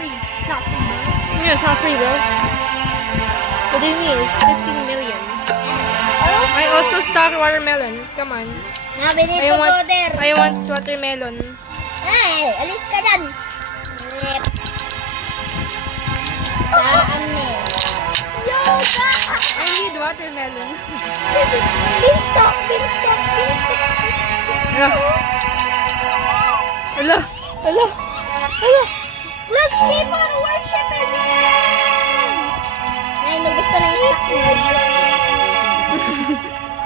free. It's not free, bro. Yeah, it's not free, bro. What do you mean? It's 15 million. I also stock watermelon. Come on. Now we need to go there. I want watermelon. Ay, alis ka dyan. Yep. Saan eh? Yoga! I need watermelon. This is beanstalk, beanstalk, beanstalk, beanstalk. Hello. Hello. Hello. Let's keep on worshiping Him! Nay, gusto na yung stock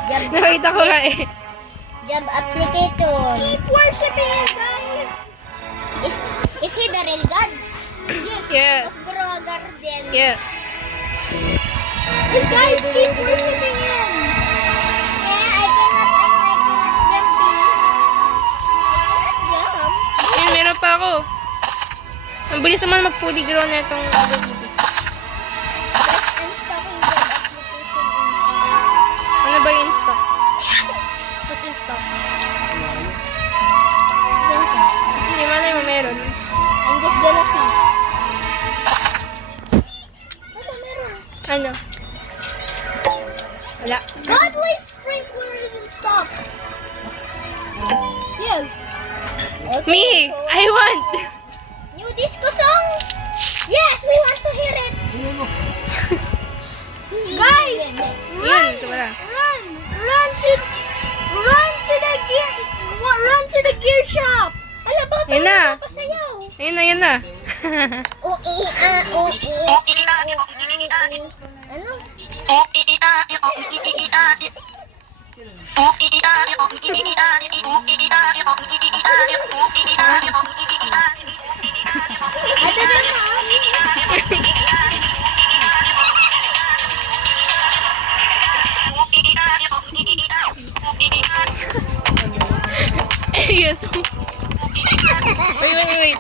Job, Nakita ko nga eh. job application. Keep worshiping Him, guys! Is He the real God? Yes. Yeah. Of Grow Garden. Yeah. Hey guys, keep worshiping Him! I cannot jump in. I cannot jump. Ayun, meron pa ako. Ang bilis naman mag-fully grow na itong Guys, I'm stocking job application in Ano ba yung stock? What's in stock? Hindi, malay mo meron. I'm just gonna see. Ano meron? Ano? Wala. Godly sprinkler is in stock. Yes. Okay, Me! so, I want! new disco song? Yes, we want to hear it. Guys, Yun, ito wala. run to the gear shop. Ala, bakit Yun na. pasayaw? Ayun na, yun na. Ano? Ano na Yes. Wait.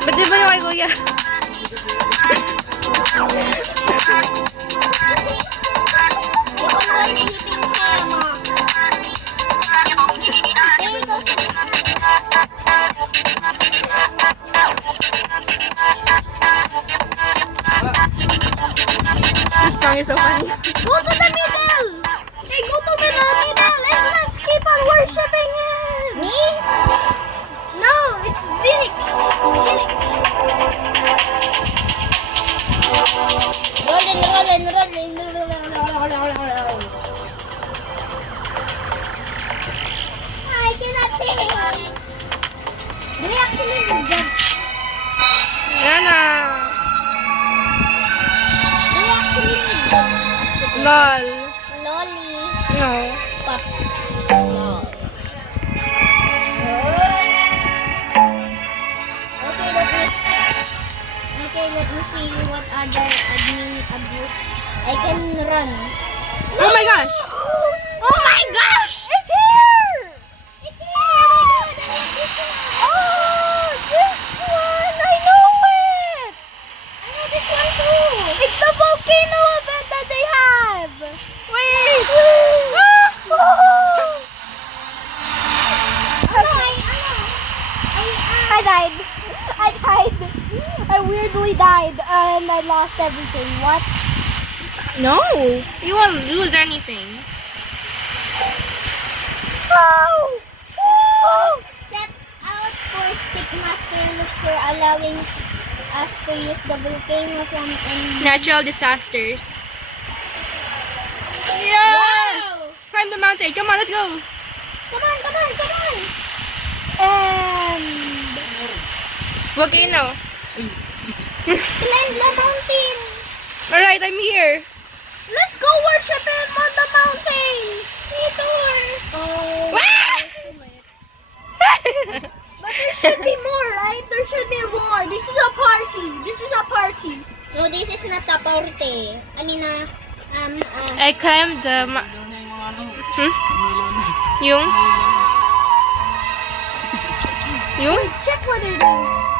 Ba't di ba yung kay Kuya? This song is so funny. Go to the middle! Hey, go to the middle and let's keep on worshiping Him! Me? No, it's Zinix! Rolling. I cannot see. Do we actually need jump? Yan na. Do we actually need jump? Lol. Lolly. No. Pop. Lol. Okay, let me see what other admin abuse. I can run. Oh my gosh! Oh my gosh! It's here! It's here! Oh, this one! I know it! I know this one too! It's the volcano event that they have! Wait! I died. I weirdly died and I lost everything. What? No! You won't lose anything. Oh! Oh! Check out for Stickmaster. Look for allowing us to use the volcano from any... Natural disasters. Yes! Wow! Climb the mountain. Come on, let's go. Come on! And... Volcano. climb the mountain! Alright, I'm here. Let's go worship Him on the mountain! Peter! Oh, Ah! but there should be more, right? There should be more. This is a party. No, this is not a party. I mean, I climbed the Yung? check what it is.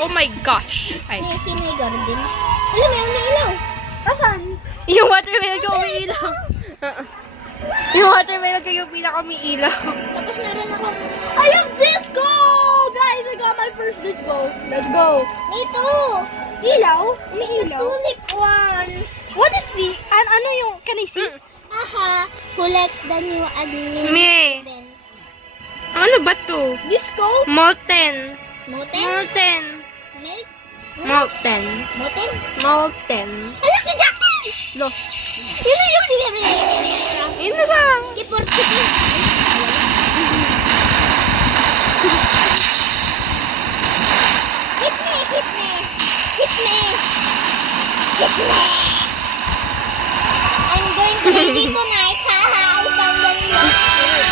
Oh my gosh. Ay. May si may garden. Alam mo, may ilaw. Asan? Yung watermelon ko umiilaw. Yung watermelon ko yung pinaka umiilaw. Tapos meron akong... I have disco! Guys, I got my first disco. Let's go. Me too. Ilaw? May It's a ilaw? tulip one. What is the... ano yung... Can I see? Aha. Who likes the new admin? Me. Ben? Ano ba to? Disco? Molten. Moten? Molten. Milk? Molten. Moten? Molten. Ala si Jackie! Lo. Yun na yung sige. Yun na lang. Kipor chicken. Hit me! Hit me! Hit me! Hit me! I'm going crazy tonight. Haha! I finally lost it.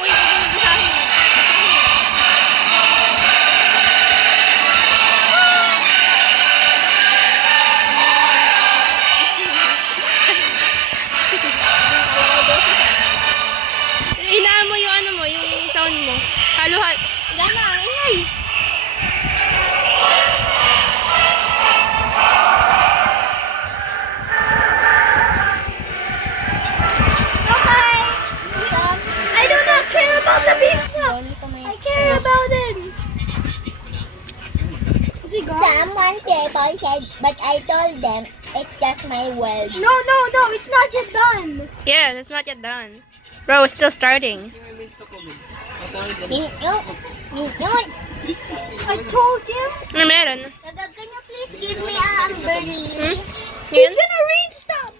Uy, huwag mong basahin. Inaan mo yung ano mo, yung sound mo. Haluhat. Gana, ingay. Okay. Some... I do not care about the pizza. I care about it. Is he gone? Someone people said, but I told them it's just my word. No, no, no. It's not yet done. Yes, it's not yet done. Bro, it's still starting. Minyo, minyon. I told you. Ano meron? Can you please give me a berry? He's Yan? gonna restart.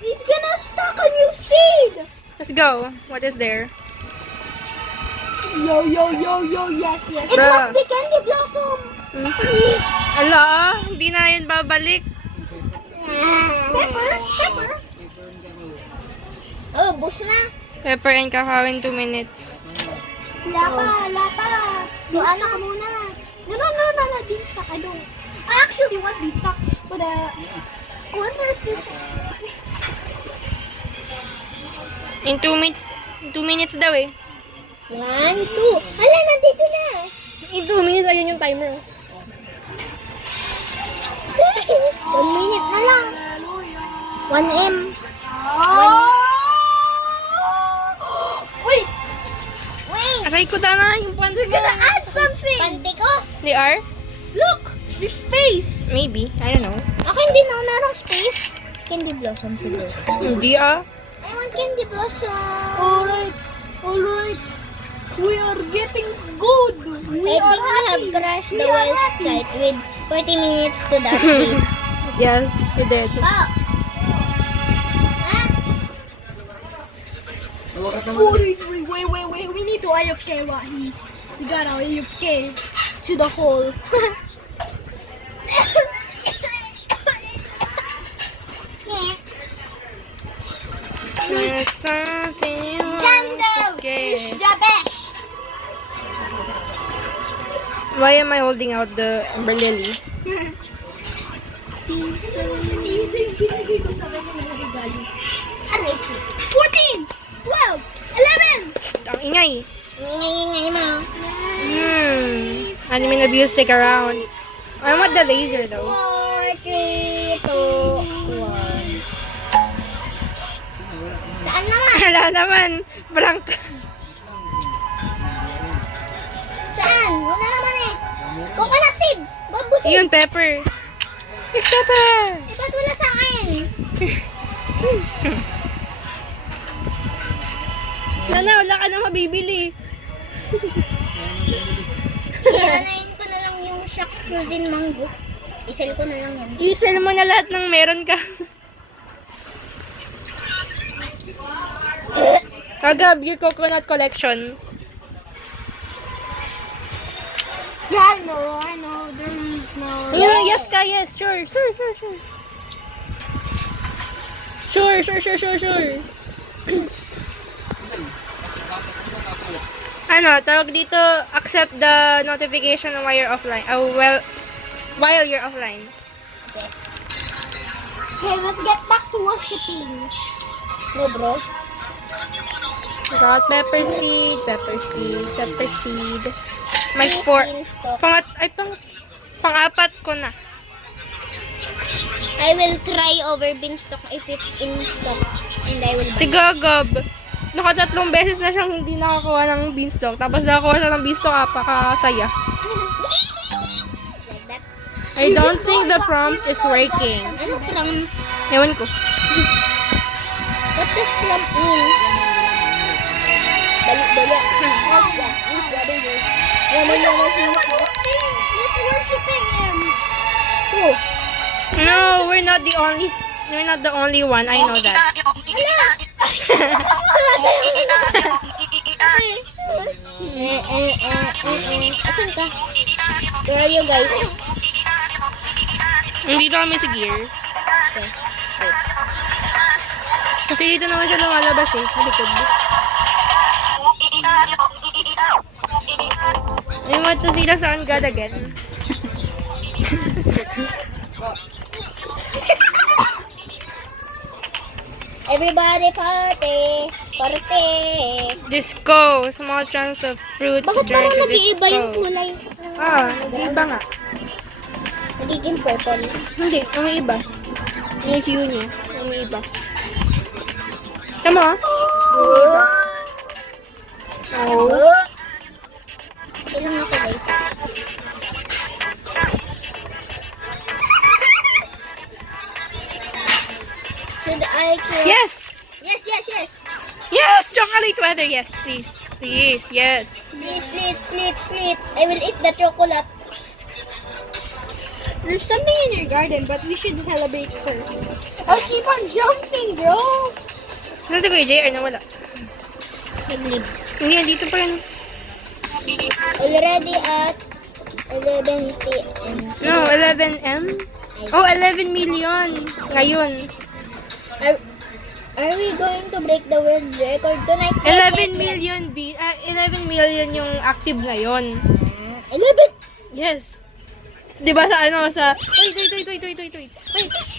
He's gonna stock a new seed. Let's go. What is there? Yo, yo, yo, yo. Yes, yes. It Bruh. must be candy blossom. Hmm? Please. Ala, hindi na yun babalik. Pepper, pepper. Oh, bus na. Pepper and kakao in 2 minutes. Lapa, lapa. Ano ka muna. No, no, no, no, no. Beanstalk. I don't. I actually want beanstalk, but I wonder if there's. In 2 minutes. 2 minutes daw eh. 1, 2. Hala, nandito na. In 2 minutes, ayun yung timer. 1 minute na lang. 1M. Oh! Wait, Wait. Aray ko na yung pants we're ko. gonna add something. Panty ko. They are? Look, there's space. Maybe. I don't know. Ako hindi na merong space. Candy blossom siguro. Hindi ah. I want candy blossom. All right. We are getting good. I We are think we have happy. crashed We the are website with 40 minutes to the update. Yes, you did. Oh. Ah, 43. Wait. We need to AFK, Wahi. We gotta AFK to the hole. yeah. There's something Jungle okay. is the best. Why am I holding out the Amber Lily? Pizza yung binigay ko sa kanya na nagagalit. Aray ko. 14, 12, 11. Ang ingay. Ingay mo. Admin abuse, stick around. I want the laser though. 4, 3, 2, 1. Saan naman? Wala naman. Prank. Saan? Wala naman eh. Coconut seed. Bamboo seed. Yun, pepper. It's pepper. Eh, ba't wala sa akin? Wala ka na mabibili. Ianayin ko na lang yung shock frozen mango. Isel ko na lang yan. I-sell mo na lahat ng meron ka. Agab, your coconut collection. Yeah, I know. There is no. Yeah, yes ka, yes. Sure. Sure. Ano, tawag dito, accept the notification while you're offline. While you're offline. Okay, let's get back to worshipping. No, bro. Got pepper seed. May Please, 4. Beanstalk. Pang-apat ko na. I will try over beanstalk if it's in stock. And I will buy. Si Gagab, nakatatlong beses na siyang hindi nakakuha ng beanstalk. Tapos nakakuha siya ng beanstalk, apakasaya. Like that. I don't think the prompt is working. Ano prompt? Ewan ko. What does prompt mean? Balik. Yes, yes, W. We're the only one who's is worshiping him. Who? No, we're not the only one. I know that. Asan ka? Where are you guys? Dito kami sa gear. Okay, wait. Kasi dito naman siya lumalabas eh, sa likod. I want to see the sun god again. Everybody party! Party! Disco, small chunks of fruit to Bakit join parang the nag-iiba yung disco. kulay? Nag-iiba nga. Nagiging purple. Hindi, umiiba. Yung hue niya, umiiba. Tama? Oh. Ilang ako guys. Should I create? Yes! Yes. Yes! Chocolate weather, yes, please. Please, yes. Please. I will eat the chocolate. There's something in your garden, but we should celebrate first. Oh, keep on jumping, bro. Saan si Kuya JR na wala? Naglib. Hindi, dito pa rin. Already at 11 p.m. No, 11M? Oh, 11 million. Ngayon. Are we going to break the world record tonight? 11 million 11 million yung active ngayon. 11? Yes. 'Di ba sa ano sa Wait.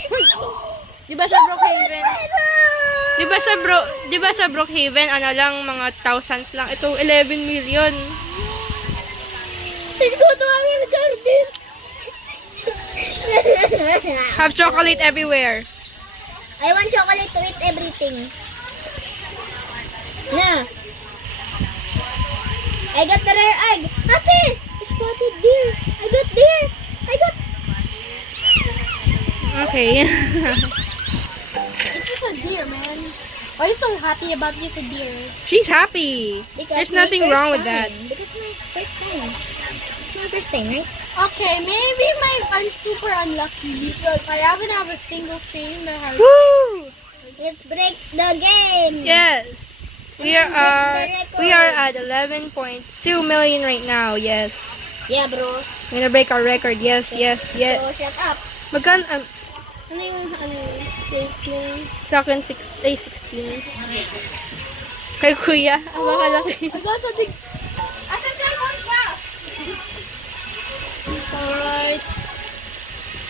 Wait. Di ba sa Brookhaven? Di ba sa Brookhaven ano lang mga thousands lang. Ito 11 million. Let's go to our garden. Have chocolate everywhere. I want chocolate to eat everything. Na. I got the rare egg. Ate! Spotted deer. I got deer. Okay. It's just a deer, man. Why are you so happy about just a deer? She's happy. There's my nothing first wrong with time. that. Because my first time. It's my first time, right? Okay, maybe I'm super unlucky because I haven't have a single thing that has. Woo! Let's break the game. Yes. We are at 11.2 million right now. Yes. Yeah, bro. We're gonna break our record. Yes. So, shut up. Magkan Ano yung sa akin 16. Kay Kuya, ang makalaki. I got something. Alright.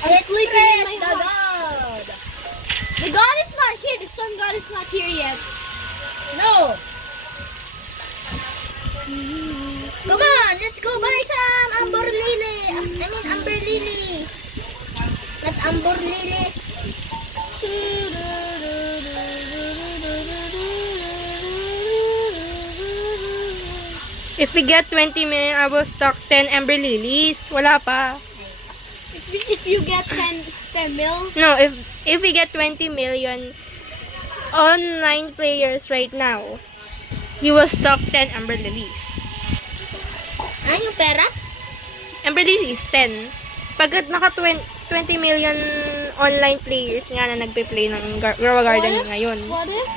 I'm Let's sleeping in press my the hut. god. The god is not here. The sun god is not here yet. No. Come on, let's go buy some amber lily. Amber lily. Not amber lilies. If we get 20 million, I will stock 10 Amber Lilies. Wala pa. If you get 10 mil, No, if we get 20 million online players right now, you will stock 10 Amber Lilies. Ah, yung pera? Amber Lilies, 10. Pagkat naka 20 million online players nga na nagpe-play ng Grow a Garden ngayon. what if?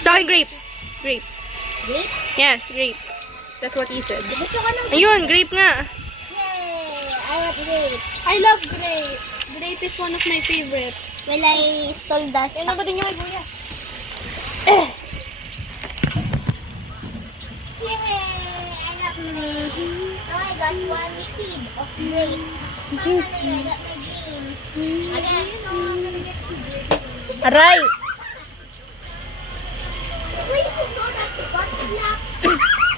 Stocky grape. Grape. Grape? Yes, grape. That's what he said. Gusto ka ng Ayun, grape nga. Yay! I want grape. I love grape. Grape is one of my favorites. Well, I stole the stock. ba din yung kuya? Yay! I got grape. So I got one seed of grape. Finally, I got my dreams. Again, I'm gonna get two grapes. Aray! Wait, if you go back to button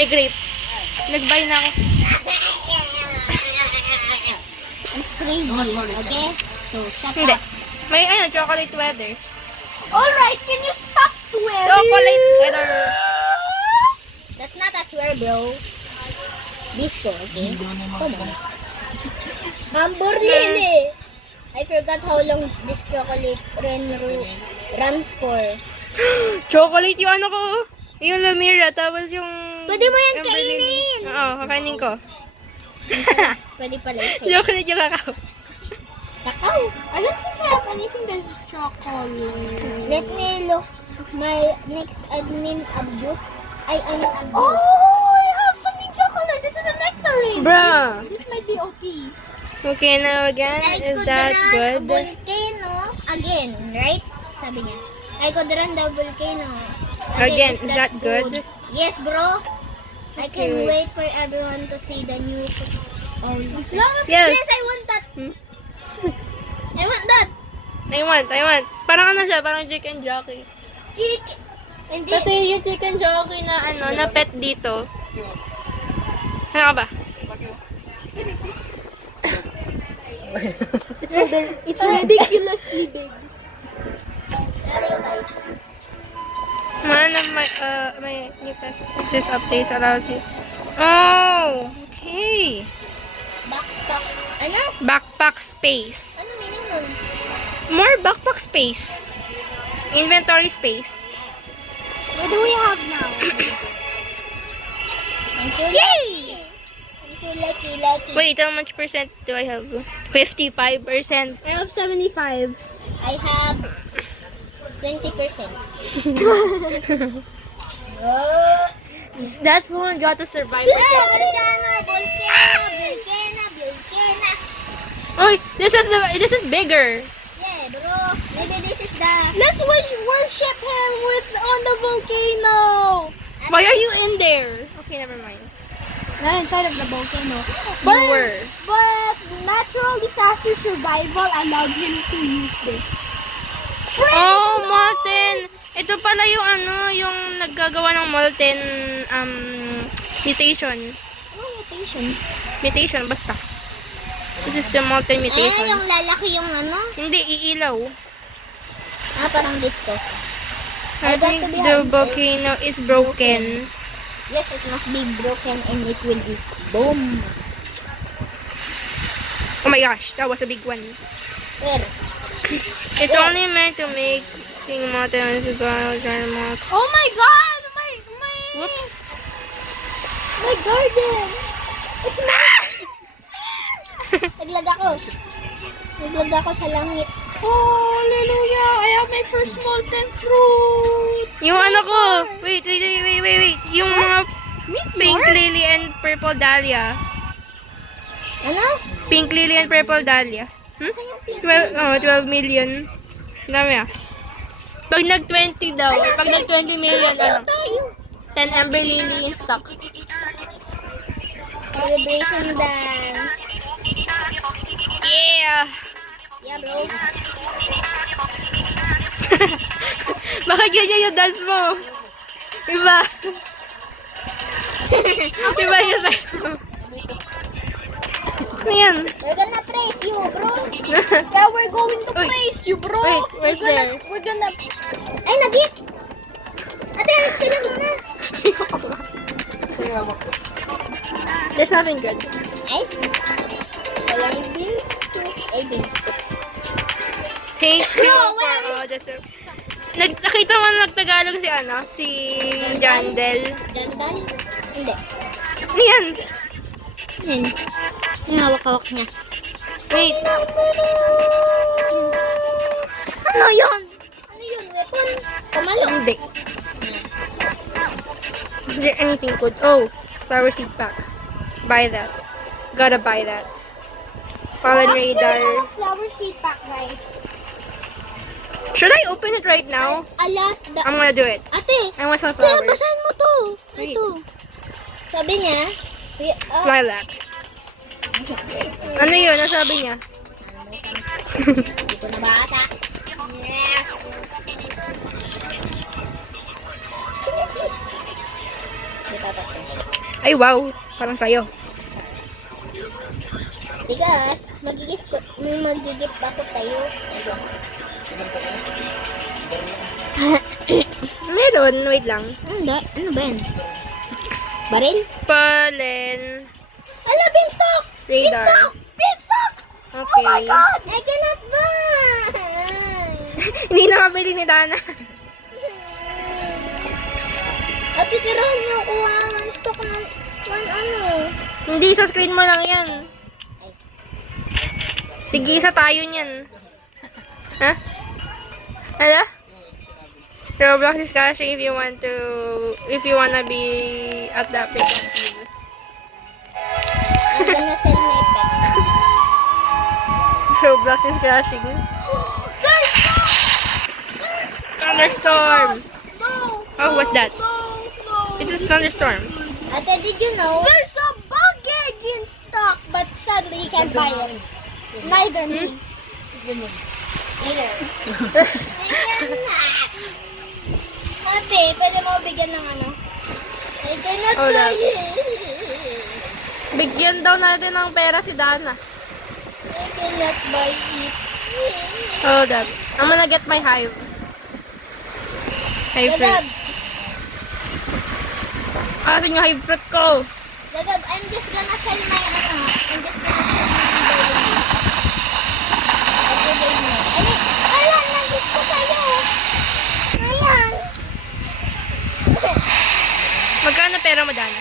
May grape. Nag-buy na ako. I'm crazy, okay? So, shut Hindi. up. May chocolate weather. Alright, can you stop swearing? Chocolate weather. That's not a swear, bro. Disco, okay? Come on. Hamburlili. I forgot how long this chocolate runs for. Chocolate yung ano ko. Yung Lumira. Tapos yung... Pwede mo yan Amberlily. kainin. Oo, kakainin ko. Pwede pala isa. Chocolate yung kakao. Kakao. I don't think I have anything that's chocolate. Let me look. My next admin abuse. Ay, ano abuse? Oh, I have something chocolate. This is a nectarine. Bruh. This might be OP. Okay, now again, I is could that run a good? volcano again, right? Sabi niya. I could run the volcano. Again, is that good? Yes, bro. I can Okay. wait for everyone to see the new. It's not a Yes. Yes, I want that. Hmm? I want that. I want. Parang ano siya, parang chicken jockey. Chicken. Hindi. Kasi yung chicken jockey na ano, na pet dito. Ano ka ba? It's ridiculously big. There you guys. One of my new pet. This updates allows you. Oh, okay. Backpack. Ano? Backpack space. Ano meaning nun? More backpack space. Inventory space. What do we have now? I'm so lucky. I'm so lucky. Wait, how much percent do I have? 55%. I have 75. I have 20%. Oh. That phone got a survival. Volcano. Oh, this is bigger. Yeah, bro. Maybe this is the. Let's worship him on the volcano. Why are you in there? Okay, never mind. Not inside of the volcano. You were. But natural disaster survival allowed him to use this. Oh, molten. Ito pala yung ano, yung naggagawa ng molten mutation. Ano mutation? Mutation, basta. This is the molten mutation. Yung lalaki yung ano? Hindi, iilaw. Parang disco. I got think to be the honest. volcano is broken. Yes, it must be broken and it will be boom. Oh my gosh, that was a big one. Where? It's Yeah. only meant to make king molten to go out. Oh my god! My Whoops. My garden! It's mine! Naglag ako sa langit. Oh, hallelujah! I have my first molten fruit! Yung ano ko, wait. Yung mga pink Meteor? lily and purple dahlia. Ano? Pink lily and purple dahlia. Saan yung pink? 12 million. Dami ah. Pag nag-20 daw, pag nag-20 million, Sayo ano, tayo. 10 amber lily in stock. Celebration dance. Yeah! Yeah, bro. Bakit ganyan yung dance mo? Iba. Iba yung sa'yo. Ano yan? We're gonna praise you, bro. Yeah, we're going to Uy. praise you, bro! Wait, where's there? We're gonna... Ay, nag-gift! Ate, alis ka na muna. There's nothing good. Ay? Walang beans to. Ay, beans to. Thank you No, for wait. all the Nakita mo na nagtagalog si ano? Si Jandel. Jandal? Hindi. Ano yan? Yan. Yung hawak-hawak niya. Wait. Ano yun? Ano yun? Weapon? Kamalo? Hindi. Is there anything good? Oh, flower seed pack. Buy that. Gotta buy that. Pollen Actually, I radar. have a flower seed pack, guys. Should I open it right now? A lot. I'm gonna do it. Ate, I want some ate, flowers. basahin mo to. Wait. Ito. Sabi niya, Lilac. Ano yun? Ano sabi niya? Hindi ko nabasa. Yeah. Sino sis? Hindi tatatapos. Ay, wow. Parang sa'yo. Because, may magigift ako tayo. Meron. Wait lang. Ano ba yan? Baril? Pollen. Ala, beanstalk! Radar. Beanstalk! Okay. Oh my God! I cannot buy! Hindi na mabili ni Dana. At titirahan niyo ako ang stock ng ano. Hindi, sa screen mo lang yan. Tigisa tayo niyan. Ha? Hala? Roblox is crashing if you wanna be at the playground. I'm gonna sell my pet. Roblox is crashing. Thunderstorm! No! Oh, what's that? No! It's a thunderstorm. Ate, did you know? There's a baggage in stock, but sadly you can't buy it. Neither me. Neither. Bigyan na. Ate, pwede mo bigyan ng ano? I cannot Hold buy up. it. Bigyan daw natin ng pera si Dana. I cannot buy it. Hold up. I'm gonna get my hive. Hive fruit. Dagab, Asan yung hive fruit ko? Dagab, I'm just gonna sell my ano. I'm just gonna sell my berry. Ate, gave me. Ayan, nandito ko sa'yo. Ayan. Magkano pera mo, Dana?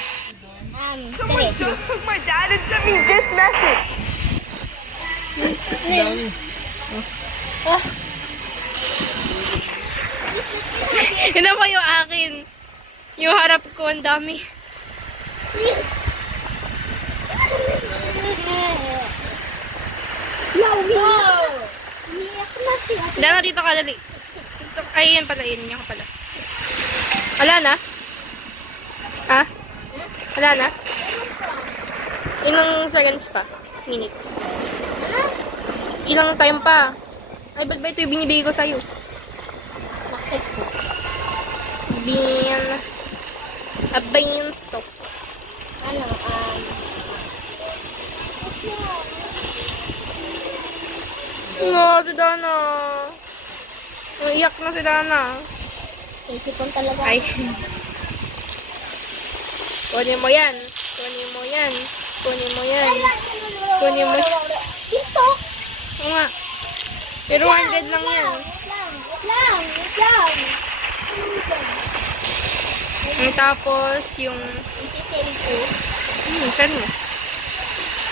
Three. just took my dad and sent me this message. Oh. Yun na pa yung akin. Yung harap ko, ang dami. Yes. Wow! Umiyak na si ate. Dana, dito ka, dali. Dito, ay, yan pala, yun yung pala. Wala na? Ha? Wala na? Ilang seconds pa? Minutes. Ilang time pa? Ay, ba't ba ito yung binibigay ko sa'yo? Accept ko. A beanstalk. Ano, No, si Dana. Iyak na si Dana. Isipon talaga. Ay. Kunin mo yan. Kunin mo yan. Kunin mo yan. Kunin mo. Beanstalk! Oo nga. Pero 100 lang yan. Wait lang. Tapos, yung... Isisend ko. Saan mo? I'm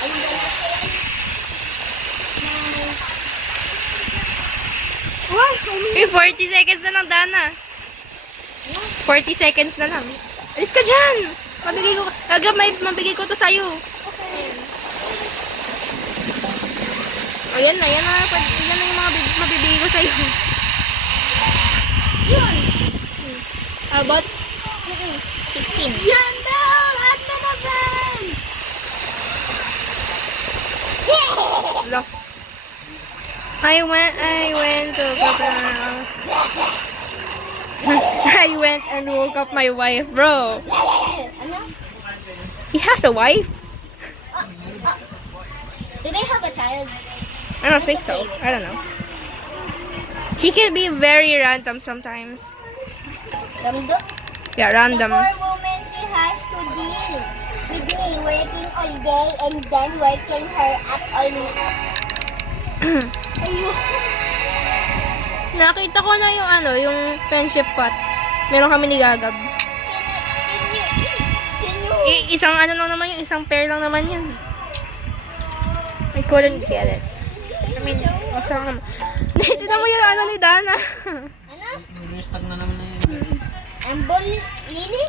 gonna sell my... Eh, 40 seconds na lang, Dana. 40 seconds na lang. Alis ka dyan! Mabigay ko, mabigay ko to sa'yo. Ayan na, yan na yung mga mabibigay ko sa'yo. Yun! About 16. Yan daw! Admin event! Look. I went to I went and woke up my wife, bro. Ano? He has a wife? Do they have a child? I don't think so. I don't know. He can be very random sometimes. Damdo? Yeah, The random. poor woman, she has to deal with me working all day and then working her up all night. Nakita ko na yung yung friendship pot. Meron kami ni Gagab. Can you Isang lang naman yun, isang pair lang naman yun. I couldn't get it. I mean, masarap naman. Tignan mo yung ni Dana. ano? Nag-restock na naman na yun. Ambon Lily?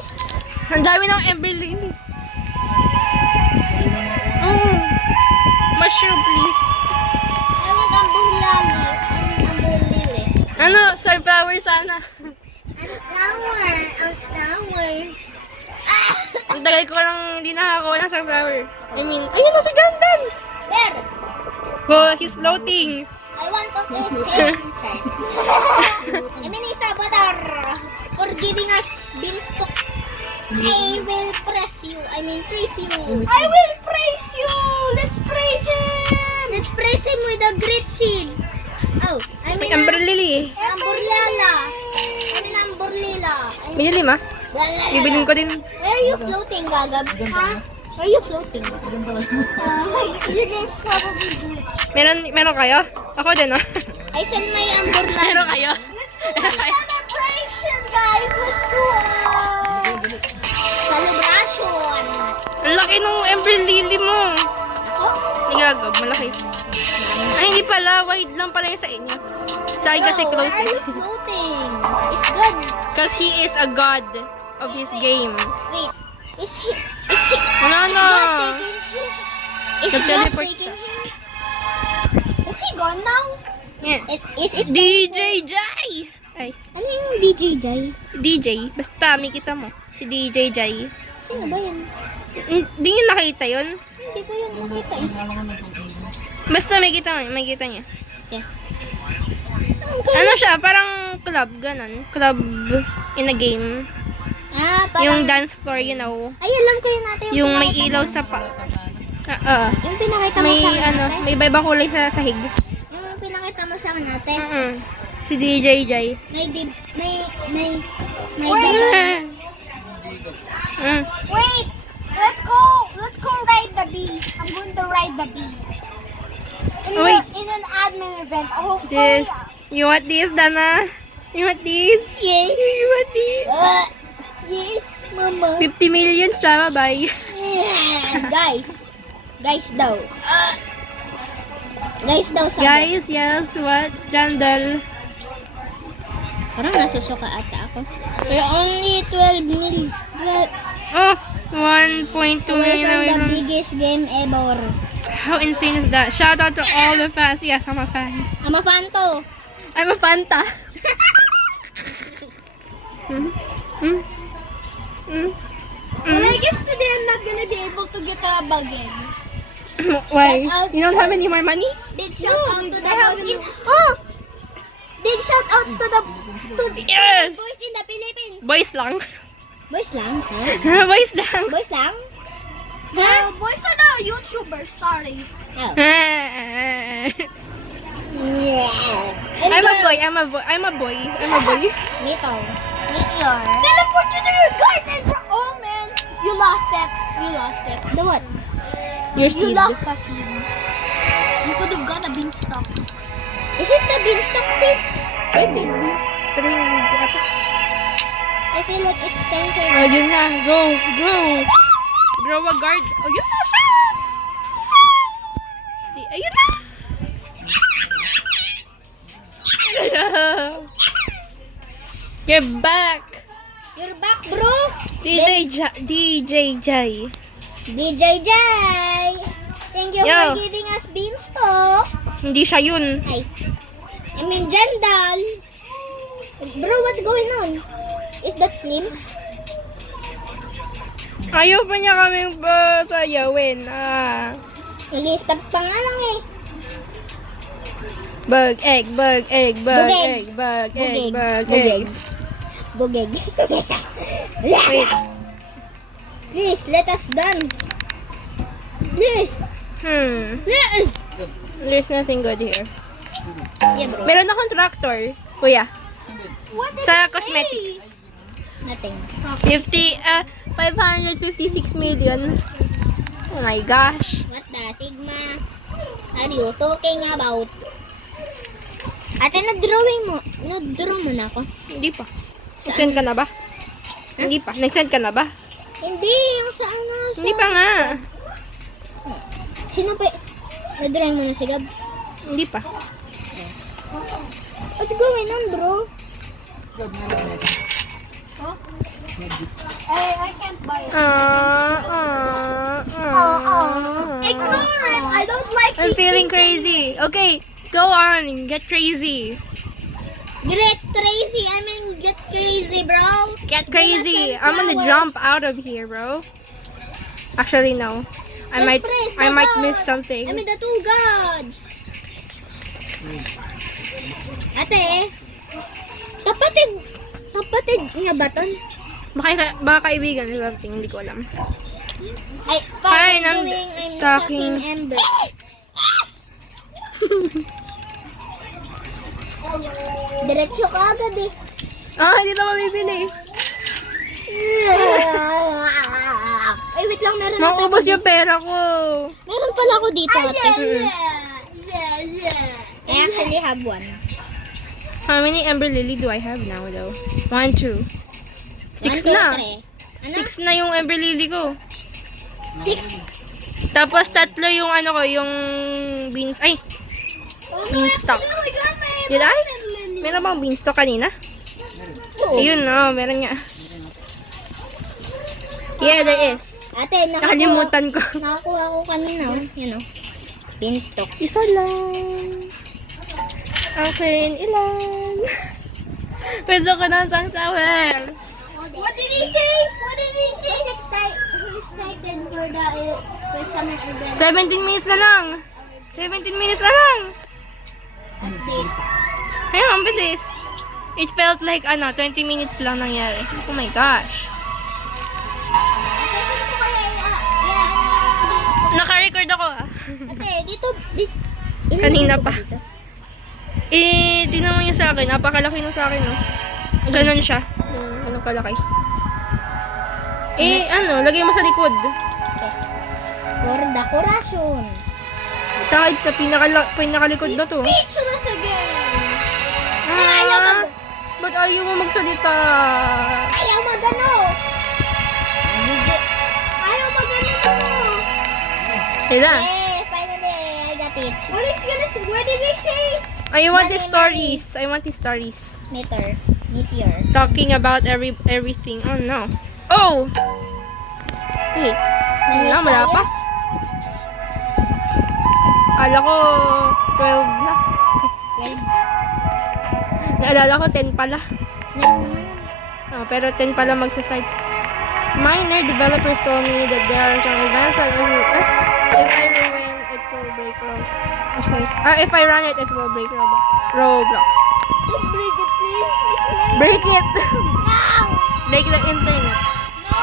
Ang dami ng Ember Lily. Mushroom, please. I want Ambon Lily. Ambon Lily. Ano? Sunflower sana. Ang flower. Ang flower. Ang tagal ko lang hindi nakakakuha ng sunflower. I mean, ayun na si Gandalf. Where? Oh, he's floating. I want to kiss him. I mean, Isabatar for giving us beanstalk. I will press you. I mean, praise you. I will praise you! Let's praise him! Let's praise him with a grape seed. Oh, I May mean, Amber Lily. Amborlala. I mean, Amborlila. Binili ma? Bibilin ko din. Where are you floating, Gagab? Huh? Where are you floating? You can probably do it. Meron kayo? Ako din, oh. I send my Amborlala. Meron kayo? Let's do a celebration, guys! Let's do it! Celebration. Ang laki nung Amber Lily mo. Ako? Nagagab, malaki. Ay, hindi pala. Wide lang pala yung sa inyo. Sa akin kasi Yo, close why are you eh. floating? It's good. Because he is a god of his game. Wait, is he Wala is na. God taking him? Is God Nag-teleport taking siya. him? Is he gone now? Yes. Is it DJ Jai! Ay, ano yung DJ Jai? DJ. Basta, may kita mo. Si DJ Jai. Sino ba yun? Hindi nyo nakita yun? Hindi ko yun nakita eh. Basta may kita niya. Yeah. Ano siya? Parang club, ganon. Club in a game. Ah, parang... Yung dance floor, you know. Ay, alam ko yun natin. Yung may ilaw sa Yung pinakita mo may sa akin ano, ate. may iba kulay sa sahig. Yung pinakita mo sa akin ate. Si DJ Jai. May Wait. Wait! Let's go ride the bee. I'm going to ride the bee. Wait. In an admin event. Oh, This. You want this, Dana? You want this? Yes. You want this? Yes, mama. 50 million siya, bye. Yeah. Guys daw. Guys daw sabi. Guys, yes, what? Jandal. Parang nasusuka ata ako. We're only 12 million. Oh, 1.2 Away million from away the from... biggest game ever. How insane is that? Shout out to all the fans. Yes, I'm a fan. I'm a fan to. I'm a Fanta. Well, I guess today I'm not gonna be able to get a bagay. Why? Shout out You don't have any more money? Big shout out to the I have boys in... Oh! Big shout out to the Yes! boys in the Philippines. Boys lang. Boys lang? Boys lang. Boys lang? Boys are the YouTubers, sorry. Oh. I'm And a girl- boy. I'm a boy. I'm a boy. I'm a boy. Mito. Meteor. Teleport you to your garden, bro! Oh, man! You lost it. You lost it. The what? Your You seed. lost the seed. You could have got a beanstalk. Is it the beanstalk seed? Pwede. Pero hindi ata. I feel like it's time for... Oh, yun na. Go. Go. Grow a guard. Oh, yun na siya. Ayun na. You're back. You're back, bro. DJ Jai. DJ Jai. Thank you Yo. for giving us beanstalk. Hindi siya yun. Ay. I mean, Jandal. Bro, what's going on? Is that flames? Ayaw pa niya kaming pasayawin. Nag-stop pa nga lang eh. Bug, egg, bug, egg, bug, Bugeg. egg, bug, egg, Bugeg. bug, Bugeg. egg. Bugeg. Wait. Please, let us dance. Please. Yes. There's nothing good here. Yeah, bro. Meron akong tractor, kuya. What did Sa you cosmetics. Nothing. 556 million. Oh my gosh. What the Sigma are you talking about? Ate, nag-drawing mo. Nag-draw mo na ako. Hindi pa. Nag-send ka na ba? Hindi pa. Nag-send ka na ba? Hindi, yung sa ano. Sa... Hindi pa nga. Sino pa? Nag-drawing mo na si Gab? Hindi pa. What's going on, bro? I can't buy it. Ignore it. I don't like I'm these feeling things crazy. Okay, go on. Get crazy. Get crazy. I mean, get crazy, bro. Get crazy. I'm gonna jump out of here, bro. Actually, no. I might miss something. I mean, the two gods. Ate, kapatid nga ba ton? Baka kaibigan or something, hindi ko alam. Ay, Fine, I'm I'm stocking. Ember. Diretso ka agad eh. Hindi na mabibili. Ay, wait lang, meron na Maubos yung pera ko. Meron pala ako dito, ate. I actually have one. How many Ember Lily do I have now, though? 1, 2. 6 na. 6 na yung Ember Lily ko. 6. Tapos 3 yung ano ko, yung beans. Ay! Beanstalk. Did I? Meron bang beanstalk kanina? Ayun, meron nga. Yeah, there is. Ate, Nakalimutan ko. nakakuha ko kanina, oh. Yun, oh. Pintok. Isa lang. Okay, ilan? Pwede ko na sang shower. What did he say? What did he say? He's excited for the summer event 17 minutes na lang. 17 minutes na lang. update. Ayun, ang bilis. It felt like, 20 minutes lang nangyari. Oh my gosh. Ate, saan ko kaya Naka-record ako, Ate, dito. Kanina pa. Tingnan mo niya sa akin. Napakalaki nung sa akin, no? Ganon siya. Ganun kalaki. Lagay mo sa likod. For decoration. Sa akin, pinakalikod na to. Speechless again. Ba't ayaw mo magsalita? Ayaw magano. Ayaw magano to mo. Hila. Finally, I got it. What did they say? I want the stories. I want the stories. Meteor. Talking about everything. Oh, no. Oh! Wait. Wala pa. Akala ko 12 na. Naalala ko 10 pala. Pero 10 pala magsa-start. Minor developers told me that there are some events that if I ruin it will break Roblox. Okay. If I run it will break Roblox. Don't break it, please. It's mine. Break it! No! Break the internet. No!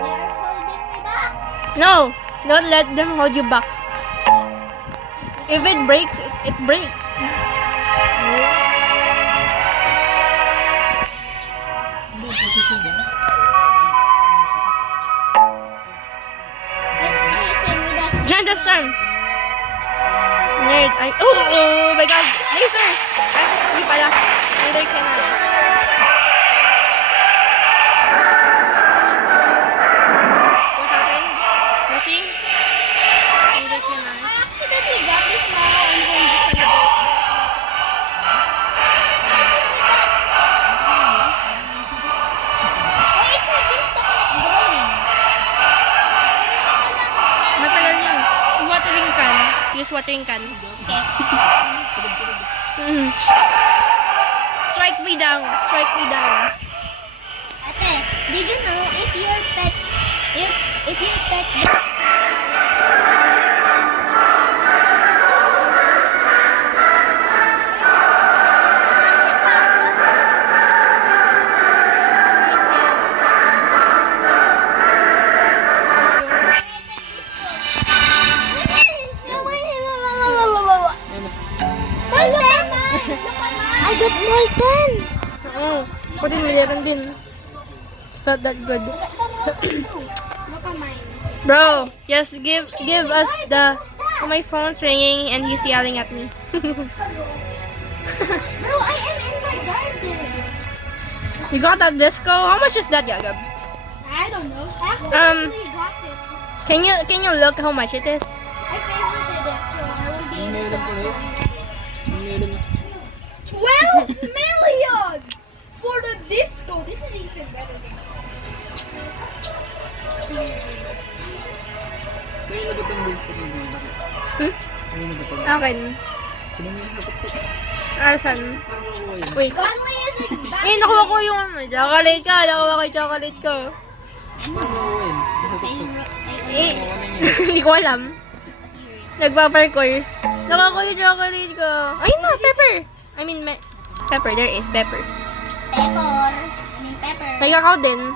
They're holding me back. No! Don't let them hold you back. If it breaks, it breaks. Let's chase him with us. Giant storm! Nerd, oh my god! Laser! Hindi pala. Laser cannon. What happened? Nothing? Laser cannon. I accidentally got this now. I'm going to celebrate. Why is my beanstalk not growing? Matagal yun. Watering can. Use watering can. Strike me down. Strike me down. Ate, did you know if your pet I got molten! Oo. Pwede meron din. It felt that good. Look at mine. Bro, just give us the... Oh, my phone's ringing and he's yelling at me. Bro, I am in my garden. You got that disco? How much is that, Yagab? I don't know. I accidentally got it. Can you look how much it is? I favorited it, so I will be able to have Meron. 12 million for the disco. This is even better than Kaya nagapang bills ko rin. Kaya nagapang. Akin. Kaya mo yung natuktok. Asan? Parang nakuha yun. Wait. Conley is exactly. Nakuha ko yung chocolate ka. Nakuha ko yung chocolate ko. Parang nakuha yun. Natuktok. Hindi ko alam. Nagpa-parkour. Nakuha ko yung chocolate ko. Ayun na, pepper. I mean, pepper. There is pepper. Pepper. pepper. May kakao din.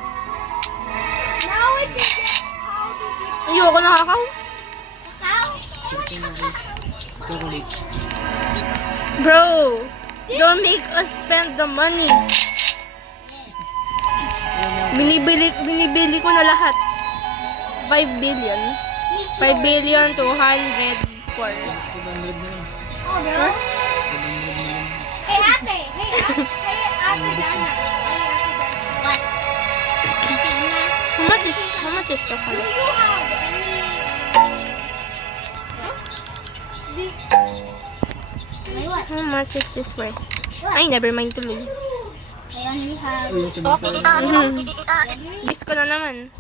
Now we can get how do we Ayoko ng kakao. Kakao? Chocolate. Bro, don't make us spend the money. Binibili ko na lahat. 5 billion. 5 billion, 200, 4. 200 na lang. Oh, bro. 200 na lang. Hey, ate! Hey, ate! Hey, ate Dana! What? Signa. How much is Do chocolate? you have any... May what? How much is this worth? Ay, never mind tuloy. I only have... Oh, yung sumasaya. Miss ko na naman.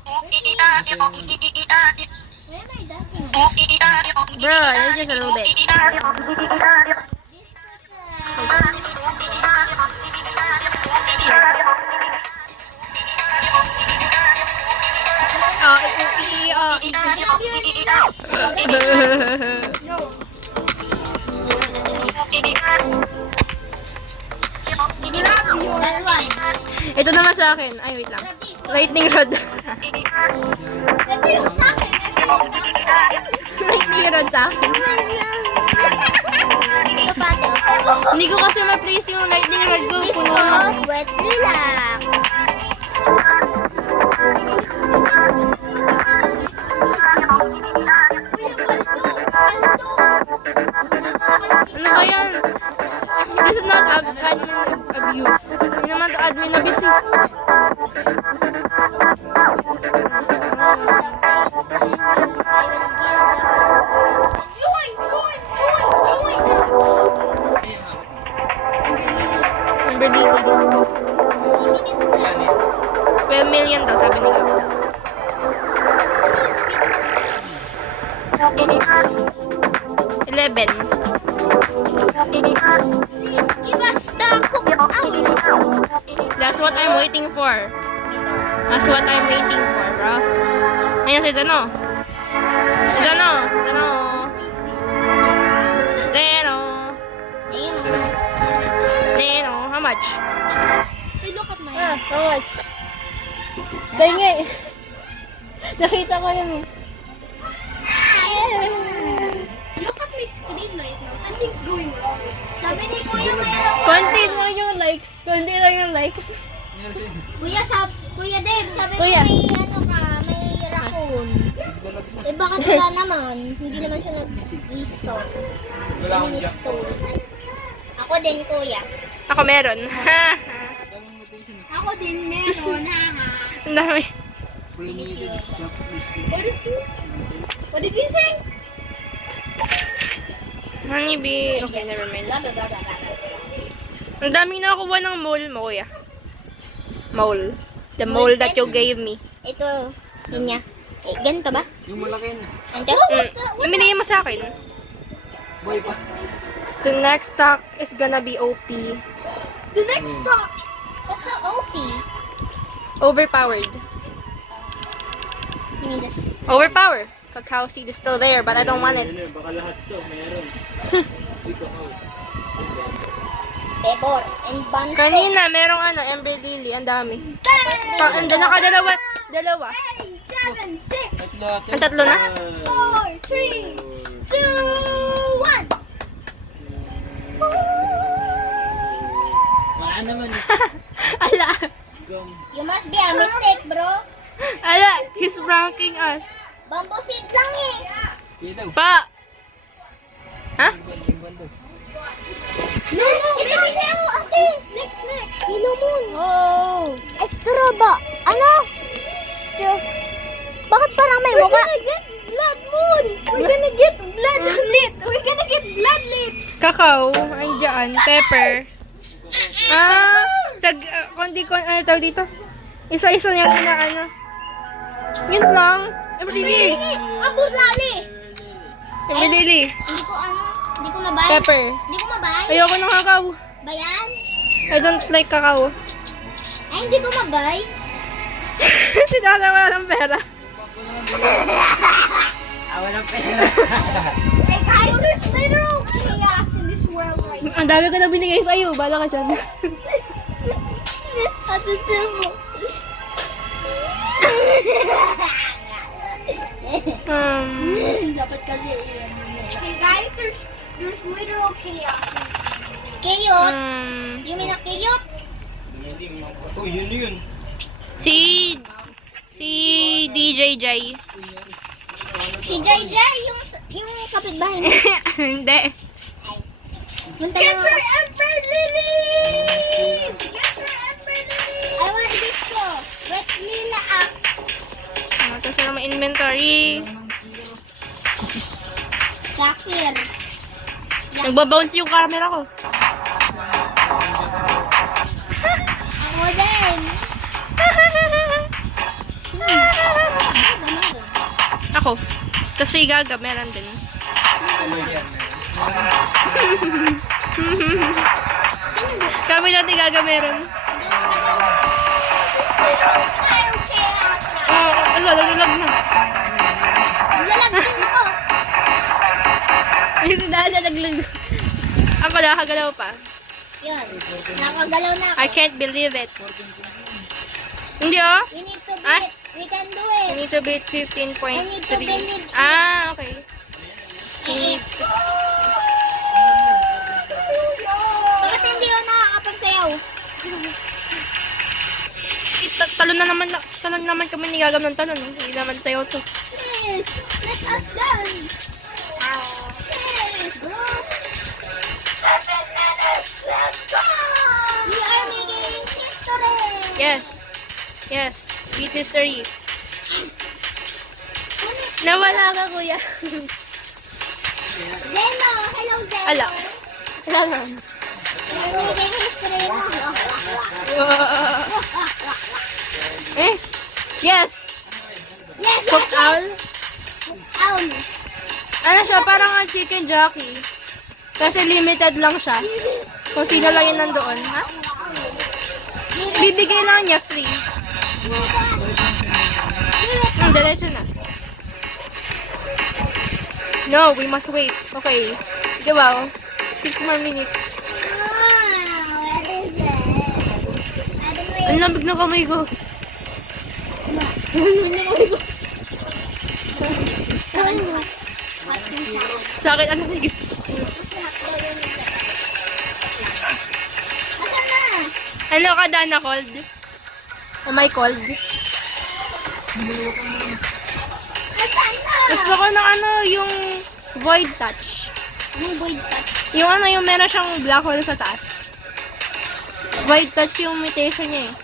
Where am I dancing? Bro, it's just a little bit. No. That one. Ito naman sa akin. Ay, wait lang. Lightning rod. Ito yung sa akin. Ito yung sa akin. Lightning rod sa akin. Ito pati. Hindi ko kasi ma-place yung lightning rod ko. Disco Puno na. wet lilac. Ano ba yan? This is not admin abuse. Hindi naman to admin abuse eh. Join! Join! Join! Join us! Ang Bernini disco. 12 million daw, sabi nila. $11. Please give us the cook out. That's what I'm waiting for. That's what I'm waiting for, bro. Ayan si Zano. Zano. Zano. Zano. Ayun o. Zano. How much? Hey, look at my... How much? Dahingi. Nakita ko yun eh. Look at my screen right now. Something's going wrong. Sabi ni Kuya mayroon. Konti lang yung likes. Konti lang yung likes. Kuya Dave, sabi Kuya. niya may ano ka, may raccoon. Eh bakit wala naman? Hindi naman siya nag-install. Ini-install. Ako din, Kuya. Ako meron. Ako din meron, haha. Ang dami. What is you? What did he say? Honeybee. Okay, never mind. Ang daming nakakuha ng mole mo, kuya. Mole. The mole that you gave me. Ito, yun niya. Eh, ganito ba? Yung malaki na. Anto? Yung binigay mo sa akin. Boy pa. The next stock is gonna be OP. The next stop. That's so OP. Overpowered. You need this. Overpower. Cacao seed is still there, but I don't want it. Baka lahat to, meron. Dito ako. Pebor. And Bunstock. Kanina, merong ano, Ember Lily. Ang dami. Ando, nakadalawa. Dalawa. 8, 7, 6, Ang tatlo na? 4, 3, 2, 1. Wala naman. Ala. Gum. You must be a mistake, bro. Ala, he's pranking us. Bamboo seed lang eh. Dito. Pa! Ha? Yung bando. No, ito, ate. Next. Yellow moon. Oh! Straw ba? Ano? Straw. Bakit parang may mukha? Blood moon. We're gonna get blood lit. We're gonna get blood lit. Cacao. Andiyan. Pepper. Ano tawag dito? Isa-isa niyang ano. Yun lang. Emily. Abot lali. Emily. Hindi ko mabay. Pepper. Hindi ko mabay. Ayoko ng cacao. Bayan? I don't like cacao. Ay, hindi ko mabay. Sinasama ng pera. Walang pera. Hey guys, there's literal chaos in this world right now. Ang dami ko na binigay sa'yo. Bala ka dyan. Ate, mo. Dapat kasi Hey guys, there's literal chaos. Keyot. You mean a keyot? Oh, yun. Si DJ Jay. Si Jai Jai, yung kapitbahay niya. Hindi. Punta lang ako. Emperor Lily! Get your Emperor Lily! I want this ko. Wet Lila up. Tapos na naman inventory. Sakir. Nagbabounce yung camera ko. Ako din. Ako. Tapos si Gaga, meron din. Kami natin Gaga meron. Literal chaos na. Lalag na. Lalag din ako. Yung si Dada naglag. Ako nakagalaw pa. Yun. Nakagalaw na ako. I can't believe it. Hindi oh. We need to beat. Ah? We can do I it. need to beat 15.3. I need to believe. Ah, okay. Need. Bakit hindi ako nakakapagsayaw? Talon naman kami ni Gagam ng talon. Hindi naman sa'yo to. Yes. Let us dance. Yes, bro. 7 minutes. Let's go. We are making history. Yes. Yes. Beat history. Nawala ka, kuya. Zeno. Hello, Zeno. Ala. Wala na. We are making history. Eh? Yes. Yes, Cooked owl? Owl. Ano siya? Parang ang chicken jockey. Kasi limited lang siya. Kung sino lang yun nandoon. Ha? Bibigay lang niya free. Diretso na. No, we must wait. Okay. Di ba? 6 more minutes. What is it? I've been waiting. Ang lamig ng kamay ko. Sa akin, ang lamig. Asan na? Ano ka, Dana, cold? Am I cold? Asan na? Gusto ko ng ano, yung void touch. Anong void touch? Yung ano, yung meron siyang black hole sa taas. Void touch yung mutation niya eh.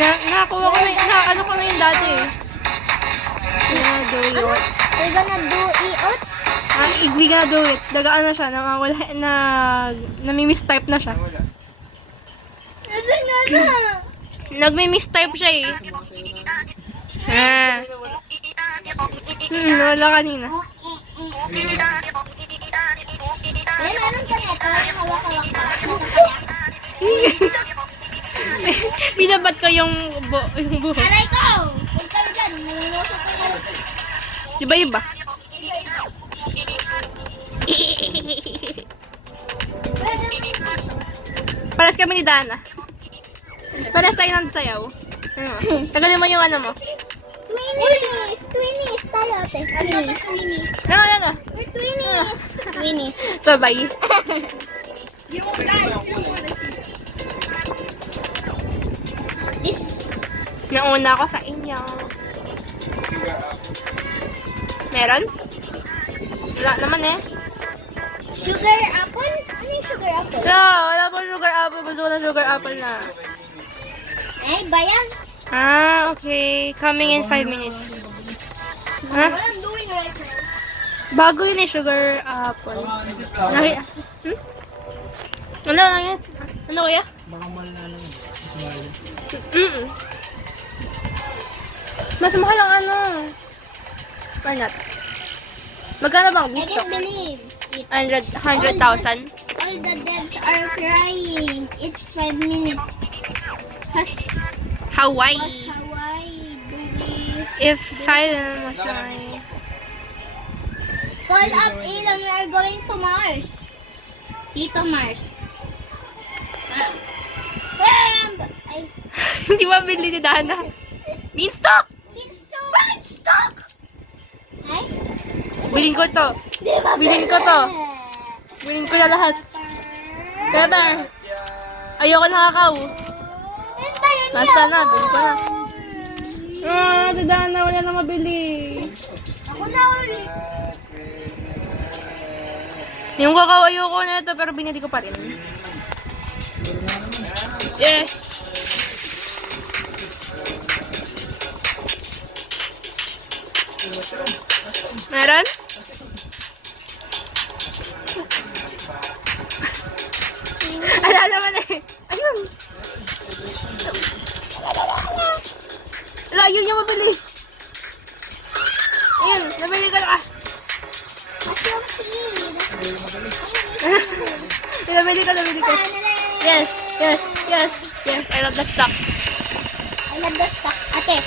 Nakakuha ko na, ano ko na yung dati eh. Do it. We're gonna do iot? We gonna do it. Dagaan na siya, nami-mistype na siya. Asan na? Nagmi-mistype siya eh. Wala kanina. Meron ka neto. Hawak-hawak ka. Ito kaya. Binabat ko yung buhok. Aray ko! Huwag kayo dyan. Nalulosok ko yun. Iba-iba. Paras kami ni Dana. Paras tayo ng sayaw. Tagalin mo yung ano mo. Twinnies! Twinnies tayo, ate. Ano ate, twinnie? Ano. We're twinnies! Twinnies. Sabay. This. Nauna ako sa inyo. Meron? Wala naman eh. Sugar apple? Ano yung sugar apple? Wala po sugar apple. Gusto ko ng sugar apple na. Eh, bayan. Okay. Coming in 5 minutes. What I'm doing right now. Bago yun eh, sugar apple. Ano yun? Ano kuya? Baka malala lang. Mas mahal ang ano. Why not? Magkano bang I gusto? can't believe it. 100,000? All the devs are crying. It's 5 minutes. Hawaii. Hawaii do we... If 5 was my... Call up Elon, we are going to Mars. Dito Mars. Ay, Hindi ba bili ni Dana? Beanstalk! Beanstalk! Ay? Bilhin ko to. Di ba? Bilhin ko to. Bilhin ko na lahat. Pepper! Ayoko na kakao. Yan ba yan? Basta na, bilhin ko na. Si Dana, wala na mabili. Ako na ulit. Yung kakao ayoko na ito, pero binili ko pa rin. Yes! Meron? Alala mo na eh. Ayun. Ala, yun yung mabili. Ayun, nabili ko na. Mushroom seed. Nabili ko. Yes. I love that stuff. I love the stock. Ate,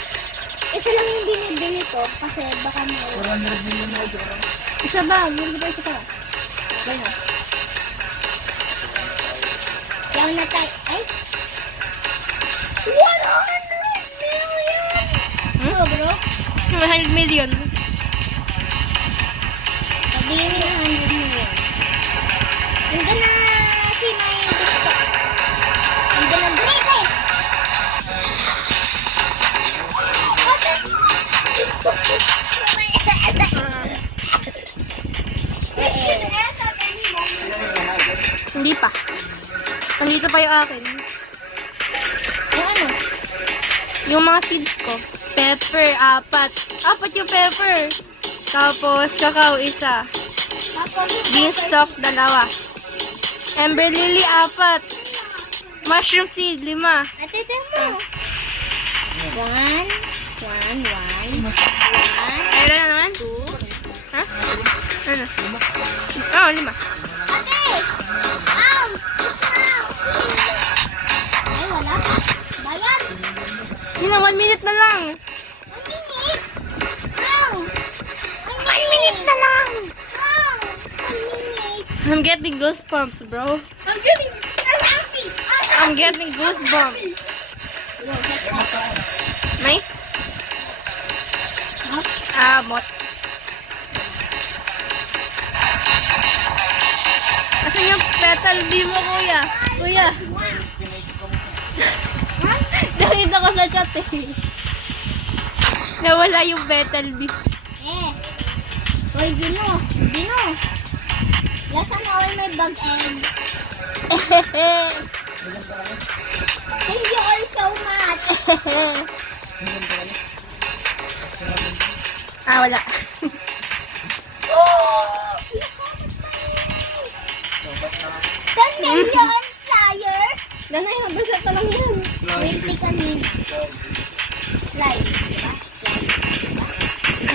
isa lang yung binibili ko kasi baka may... 400 million na ito. Isa ba? Bili ko pa isa pa. Okay na. Yaw na tayo. Ay! 100 million! Hmm? Oh, bro. 100 million. Sabihin mo na 100 million. I'm gonna see my TikTok. I'm gonna delete it! What the... Stop it! Hindi pa. Nandito pa yung akin. Yung ano? Yung mga seeds ko. Pepper, 4. 4 yung pepper. Tapos, kakao, 1. Tapos, Beanstalk, 2. Ember lily, 4. Mushroom seed, 5. ate, mo. 1. Meron na naman? 2. Ha? Ano? Oo, 5. Ate! Ows! Ay, wala pa. Bayan! Yun na, 1 minute na lang. 1 minute! Ow! 1 minute na lang. Ow! 1 minute! I'm getting goosebumps, bro. I'm happy! I'm getting goosebumps. May? Mot. Asan yung petal bee mo, kuya? Kuya. Nakita ko sa chat eh. Nawala yung petal bee. Uy, Gino! Lasa mo all my bag egg. Thank you all so much. Wala. Ten million flyers. Dana yung basta pa lang yan. 20 kanina. Slide. Diba?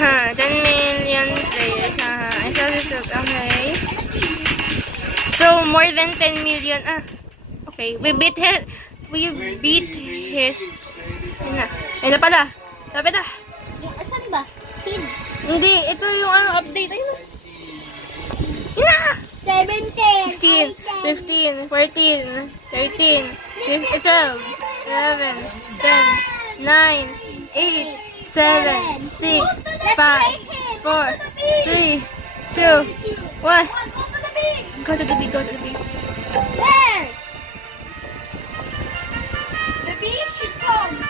10 million players. I saw this. Okay. So, more than 10 million. Okay. We beat his... Ayun na pala. Lapit na. Yung asan ba? Seed. Hindi. Ito yung update. Ayun na. Yun na. 17. 16, 15, 14, 13, 12, 11, 10, 9, 8, 7, 6, 5, 4, 3, 2, 1. Go to the bee, go to the bee. Where? The bee should come.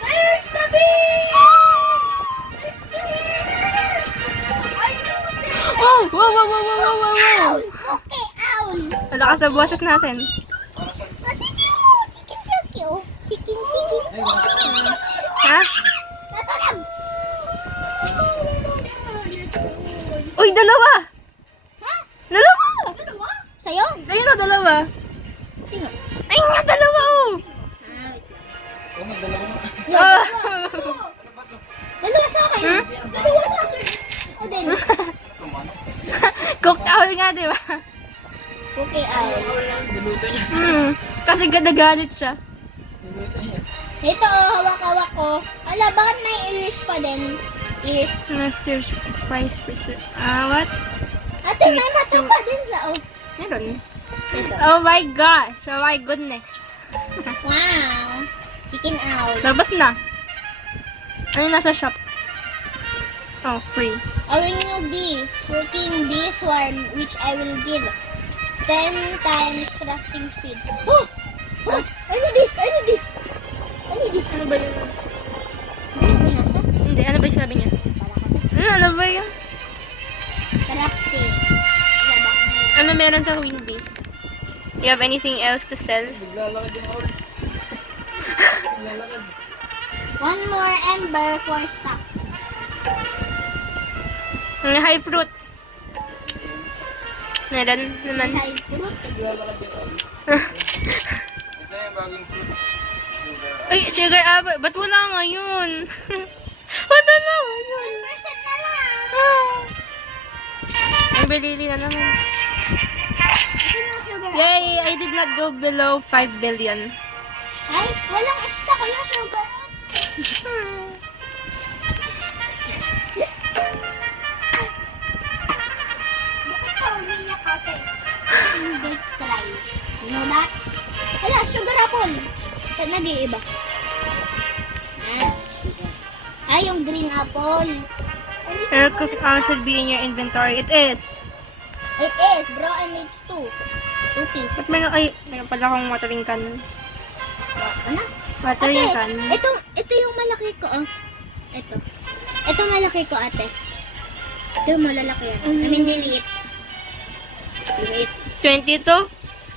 There's the bee! There's the bee! I know that! Oh! Wow, wow, wow, wow, wow, wow, wow! Okay, owl. Malakas sa boses natin. Chicken Pinky. Chicken. Ha? Nasa lang? Uy, dalawa! Ha? Dalawa! Dalawa? Sa'yo? Ayun o, dalawa. Sino? Ay nga, dalawa oh! Oo nga, dalawa na. Oh. Dalawa sa akin. Hmm? Dalawa sa akin. O din. Cooked owl nga, di ba? Okay, owl. Niluto niya. Kasi ganaganit siya. Niluto niya. Ito, hawak-hawak ko. Ala, bakit may ears pa din? Ears. Master Spice Preserve. What? Ate, may mata pa din siya. Oh. Meron. Ito. Oh my gosh. Oh my goodness. Wow. Chicken owl. Labas na. Ano yung nasa shop? Oh, free. Our newbie working this one, which I will give 10 times crafting speed. Oh! Oh! I need this! I need this! I need this! Ano ba yun? Ano ba nasa? Hindi, ano ba yung sabi niya? Ano ba yun? Crafting. Wala ba? Ano meron sa Queen Bee? You have anything else to sell? Naglalakad yung oras. Naglalakad. One more ember for stock. High fruit. Meron naman. Side fruit. Naglalakad yung oras. Ito yung bagong fruit. Sugar. Ay, sugar apple. Ba't wala ngayon? Ba't wala ngayon? 10% na lang. Ang bilili na naman. Ito yung sugar. Yay! I did not go below 5 billion. Ay, walang stock yung sugar. Bakit ka umiyak ate? Big try. You know that? Hala, sugar apple. Ba't nag-iiba? Sugar. Yung green apple. Pero cooking should be in your inventory. It is. It is, bro, and it's 2 piece. Ba't meron pala akong watering can. Ano? Watering can. Ito yung malaki ko, oh. Ito malaki ko, ate. Ito malalaki yan. I mean, liliit. Liit. 22?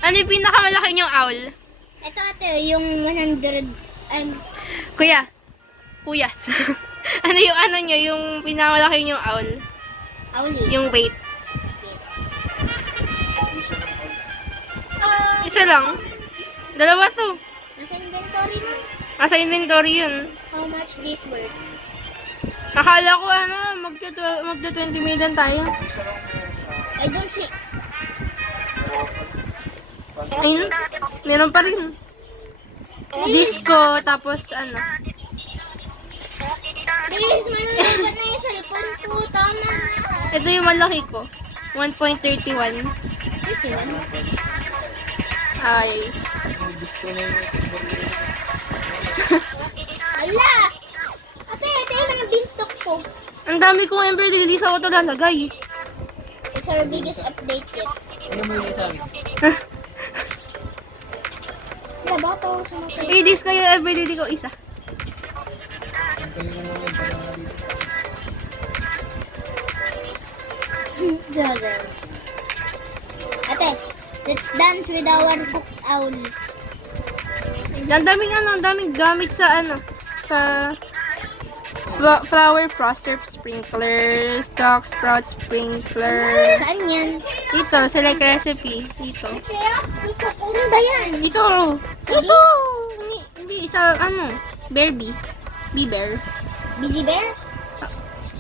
Ano yung pinakamalaki niyong owl? Ito, ate, yung 100, Kuya. Kuyas. ano niyo yung pinakamalaki niyong owl? Auli. Yung weight. Isa lang. Dalawa to. Nasa inventory mo. Nasa inventory yun. How much this worth? Akala ko magda 20 million tayo. I don't see. Ayun. Meron pa rin. Disco, tapos ano. Please, malalabat na yung cellphone ko. Tama na. Ito yung malaki ko. 1.31. 51. Ay. Gusto na yung Ala! Ate, ito yung beanstalk ko. Ang dami kong ember daily sa auto lalagay. It's our biggest update yet. Ano mo yung sa akin? Wala ba ito sumasaya? Ladies kayo everyday ko isa. Ang galing mo naman pala nga dito. Brother. Ate, let's dance with our cooked owl. Ang daming gamit sa sa flower froster sprinkler, stock sprout sprinkler. Saan yan? Dito, select recipe. Dito. Saan ba yan? Dito. Dito. Hindi, sa bear bee. Bee bear. Busy bear?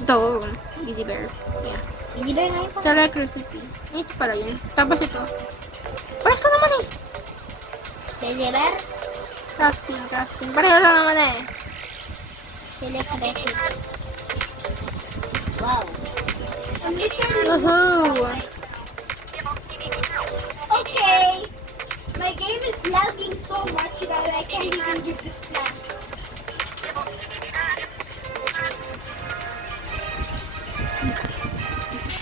Ito, busy bear. Yeah. Busy bear nga yun. Select recipe. Ito pala yun. Tapos ito. Pares na naman eh. Busy bear? Crafting. Pareho na naman eh. Select recipe. Wow. I'm literally... Woohoo! Okay. My game is lagging so much that I can't even give this plan.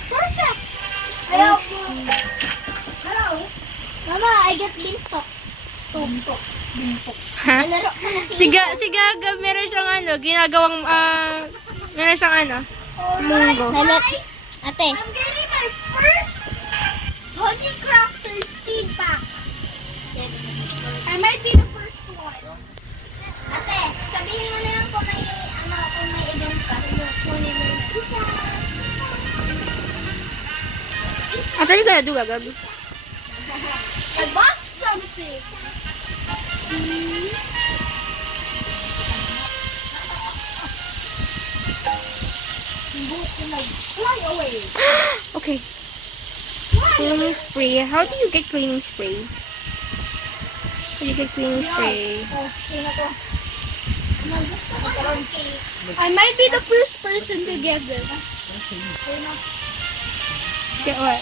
Perfect. Hello. Hello. Mama, I get beanstalk. Tumpok. Ha? Nalaro ko na Si Gaga, meron siyang ginagawang, meron siyang munggo. Ate, I'm getting my first Honey Crafter seed pack. I might be the first one. ate, sabihin mo na lang kung may, kung may event pa. Kunin mo yung isa. What are you gonna do, Gaga? I bought something. Fly away. Okay. Cleaning spray. How do you get cleaning spray? How do you get cleaning spray? I might be the first person to get this. Get what?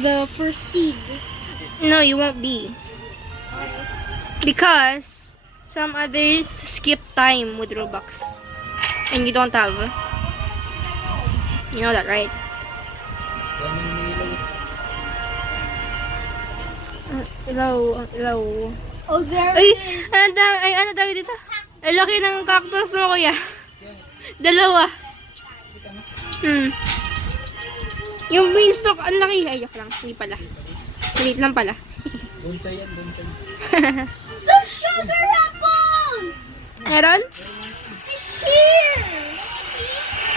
The first seed. No, you won't be. Because Some others skip time with Robux. And you don't have. You know that, right? Daming nilaw. Low. Oh, there Ay, it is. ano tawag dito? Ay, laki ng cactus mo, kuya. Dalawa. Yung beanstalk, ang laki. Ay, yok lang. Hindi pala. Maliit lang pala. Bonsai yan, bonsai. The sugar apple! Meron? It's here!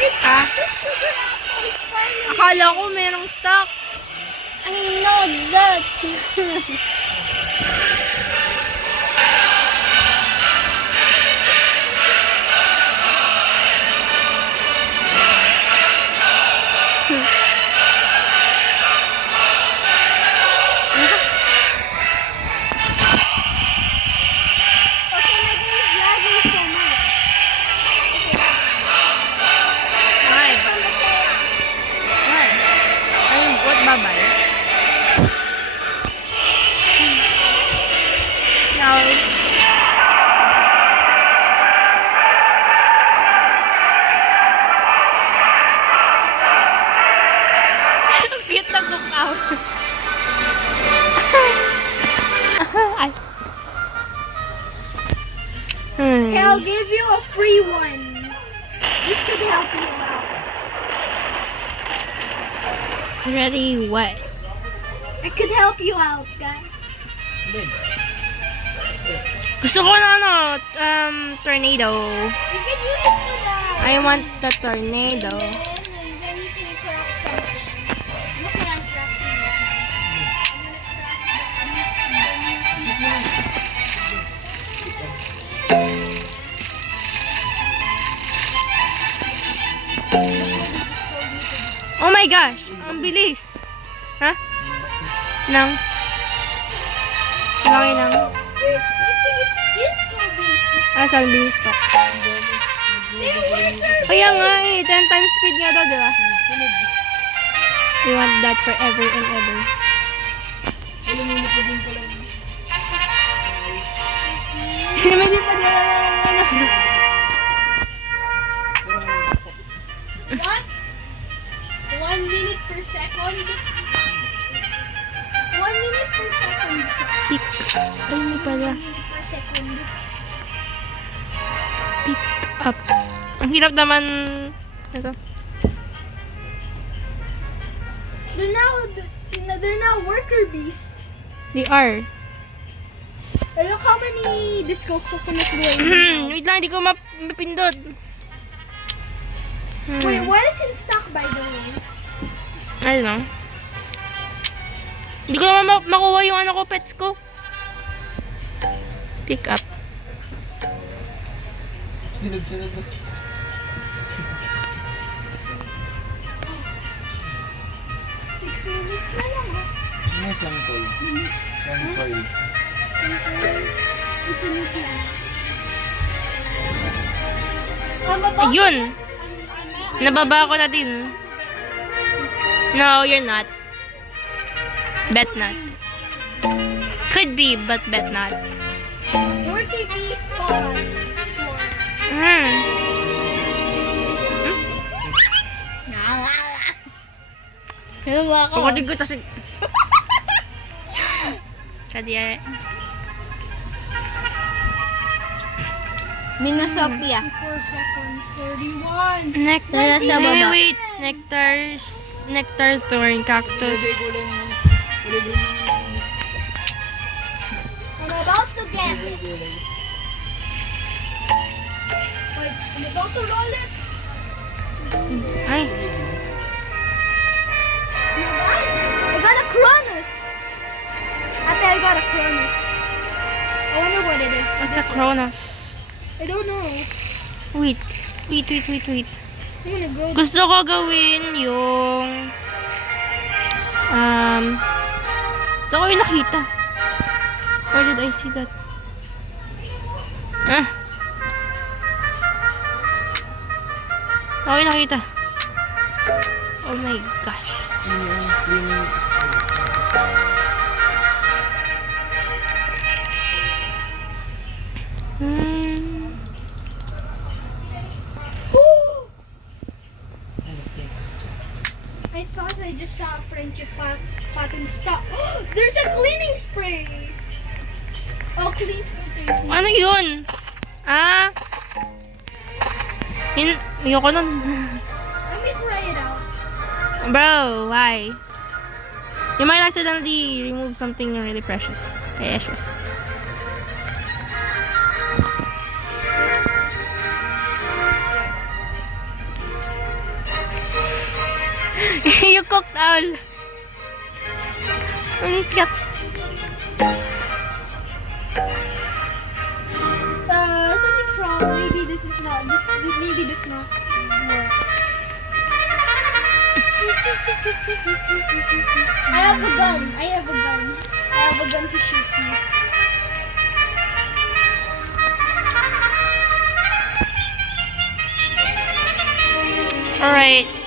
It's Ah, the sugar apple finally. akala ko merong stock. I know that. Lakas. Okay, my game is lagging so much. Why? From the chaos. Why? I mean, what babay? No. Cute na bukaw. Ay. Okay, I'll give you a free one. This could help you out. Ready what? It could help you out, guys. Ben. Gusto ko na tornado. You can use it for that. I want the tornado. And then you can craft something. Look what I'm crafting right now. I'm gonna craft Oh my gosh! Ang bilis! Ha? Nang? Laki nang? I think it's disco beast. Sabi bilis to. They're winter. Kaya nga 10 times speed nga daw, di ba? We want that forever and ever. Ay, lumilip pa din pala. Hindi pa na What? 1 minute per second? 1 minute per second. Pick. Ay, hindi pala. 1 minute per second. Pick up. Ang hirap naman. Ito. They're now worker bees. They are. And look how many disco coconuts do I need. Wait lang, hindi ko mapindot. Wait, what is in stock by the way? I don't know. Hindi ko naman makuha yung ano ko, pets ko. Pick up. Sunod-sunod na. Six minutes na lang. Ano yung sample? Sample. Ito na lang. I'm about Ayun! I'm Nababa ko na din. No, you're not. Bet not. Could be, but bet not. worker bee spawn. Ano ba ako? Pagkatig ko tasig. Kadiyare. Minasopia. 4 seconds. 31. Nectar. Nasa baba. Ay, wait. Nectar thorn cactus. I'm about to get it. Wait, I'm about to roll it. Ay. I got a Cronus. Ate, I got a Cronus. I wonder what it is. What's a Cronus? I don't know. Wait. I'm gonna grow this. Gusto ko gawin yung gusto ko yung nakita. Where did I see that? Ako yung nakita. Oh my gosh. thought I just saw a friendship pot and stuff. There's a cleaning spray. Oh, clean filter. Ano yun? Ah. Ayoko nun. Let me try it out. Bro, why? You might accidentally remove something really precious. Precious. You cooked all. Ang cute. Something's wrong. Maybe this is not. Maybe this not work. I have a gun. I have a gun to shoot you. Alright.